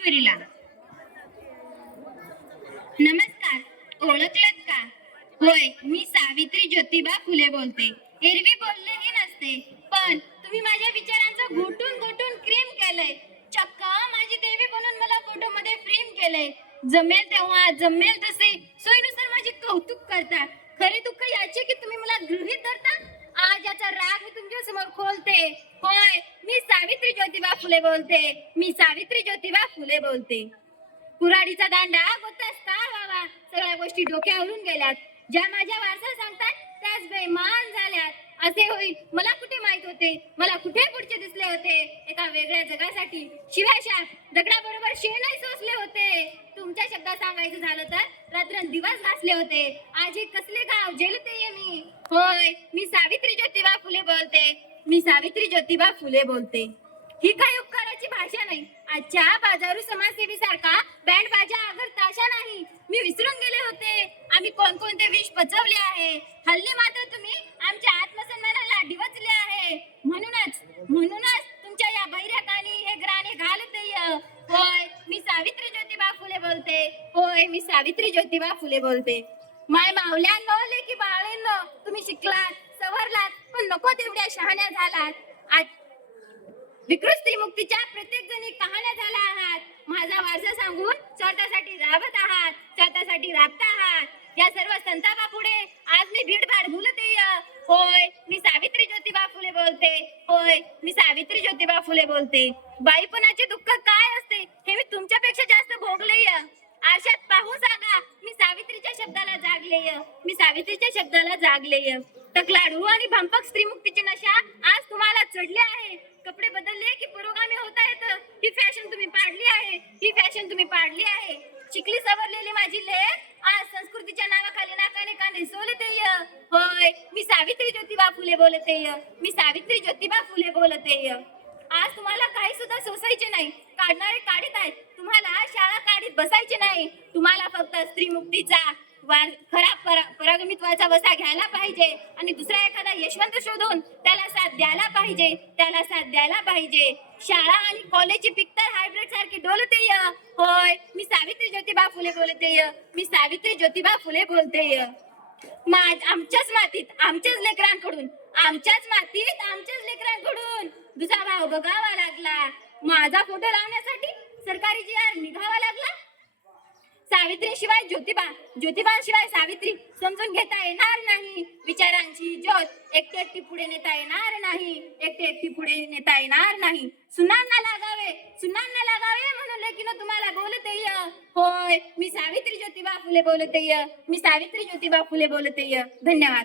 परमेश्वरीला. नमस्कार, ओळखलत का? होय, मी सावित्री ज्योतिबा फुले बोलते. एरवी बोललेही नसते, पण तुम्ही माझ्या विचारांचं घोटून घोटून क्रीम केलंय. चक्क माझी देवी बनून मला फोटो मध्ये फ्रेम केलंय. जमेल तेव्हा जमेल तसे सोयीनुसार माझे कौतुक करता. खरे दुःख याचे की तुम्ही मला गृहीत धरता. आज याचा राग मी तुमच्या समोर खोलते. होय, मी सावित्री ज्योतिबा फुले बोलते. मी सावित्री ज्योतिबा फुले बोलते. कुऱ्हाडीचा दांडा गोतासता व्हावा, सगळ्या गोष्टी डोक्यावरून गेल्यात. ज्या माझ्या वारसा सांगतात त्याच बेमान झाल्यात. असे होईल मला कुठे माहित होते, मला कुठे पुढचे दिसले होते. एका वेगळ्या जगासाठी शिवाशाप दगडाबरोबर शेणही सोसले होते. तुमच्या शब्दात सांगायचं झालं तर रात्रंदिवस घासले होते. आज हे कसले गाव जेलते मी. होय, मी सावित्री ज्योतिबा फुले बोलते. मी सावित्री ज्योतिबा फुले बोलते. ही काही उपकाराची भाषा नाही. आजच्या बाजारू समाजसेवी सारखा बँड बाजा अगर ताशा नाही. मी विसरून गेले होते आम्ही कोणकोणते विष पचवले आहे. हल्ली मात्र तुम्ही आमच्या आत्मसन्मानाला डिवचले आहे. म्हणूनच तुमच्या या बहिऱ्याकानी हे ग्राणे घालते. होय, मी सावित्री ज्योतिबा फुले बोलते. होय, मी सावित्री ज्योतिबा फुले बोलते. माय मावल्यांनो, लेकी बाळेंनो, तुम्ही शिकलात सवरलात पण नको तेवढ्या शहाण्या झालात. आज विकृत स्त्री मुक्तीच्या प्रत्येक जणी कहाण्या झाला आहात. माझा वारसा सांगून स्वार्थासाठी राबत आहात, स्वार्थासाठी राबता आहात. या सर्व संतापा पुढे आज मी भीडभाड भुलते. होय, मी सावित्री ज्योतिबा फुले बोलते. होय, मी सावित्री ज्योतिबा फुले बोलते. बाईपणाचे दुःख काय असते हे मी तुमच्यापेक्षा जास्त भोगले. आरशात पाहून सांगा, मी सावित्रीच्या शब्दाला जागले. मी सावित्रीच्या शब्दाला जागले. तकलाडू आणि भंपक स्त्रीमुक्तीची नशा आज तुम्हाला चढली आहे. कपडे बदलले की पुरोगामी होता येतं. ही फॅशन तुम्ही पाडली आहे. ही फॅशन तुम्ही पाडली आहे. चिखली सवरलेली माझी लेक आज संस्कृतीच्या नावाखाली नाकाने कांदे सोलते. होय, मी सावित्री ज्योतिबा फुले बोलते. मी सावित्री ज्योतिबा फुले बोलते. आज तुम्हाला काही सुद्धा सोसायचे नाही. काढणारे काढीत आहेत. तुम्हाला शाळा काढीत बसायचे नाही. तुम्हाला फक्त स्त्रीमुक्तीचा खरा परागमित्वाचा वसा घ्यायला पाहिजे आणि दुसरा एखादा यशवंत शोधून त्याला साथ द्यायला पाहिजे. त्याला साथ द्यायला पाहिजे. शाळा आणि कॉलेजची पिक्चर हायब्रिड सारखी डोलते. होय, मी सावित्री ज्योतिबा फुले बोलते. मी सावित्री ज्योतिबा फुले बोलते. आमच्याच मातीत आमच्याच लेकरांकडून दुसरा भाव बघावा लागला. माझा फोटो लावण्यासाठी सरकारी जी निघावा लागला. सावित्री शिवाय ज्योतिबा शिवाय सावित्री समजून घेता येणार नाही. विचारांची ज्योत एकटी पुढे नेता येणार नाही. एकटी पुढे नेता येणार नाही. सुनांना लागावे म्हणून लेकीनं तुम्हाला बोलते. होय, मी सावित्री ज्योतिबा फुले बोलते. मी सावित्री ज्योतिबा फुले बोलते. धन्यवाद.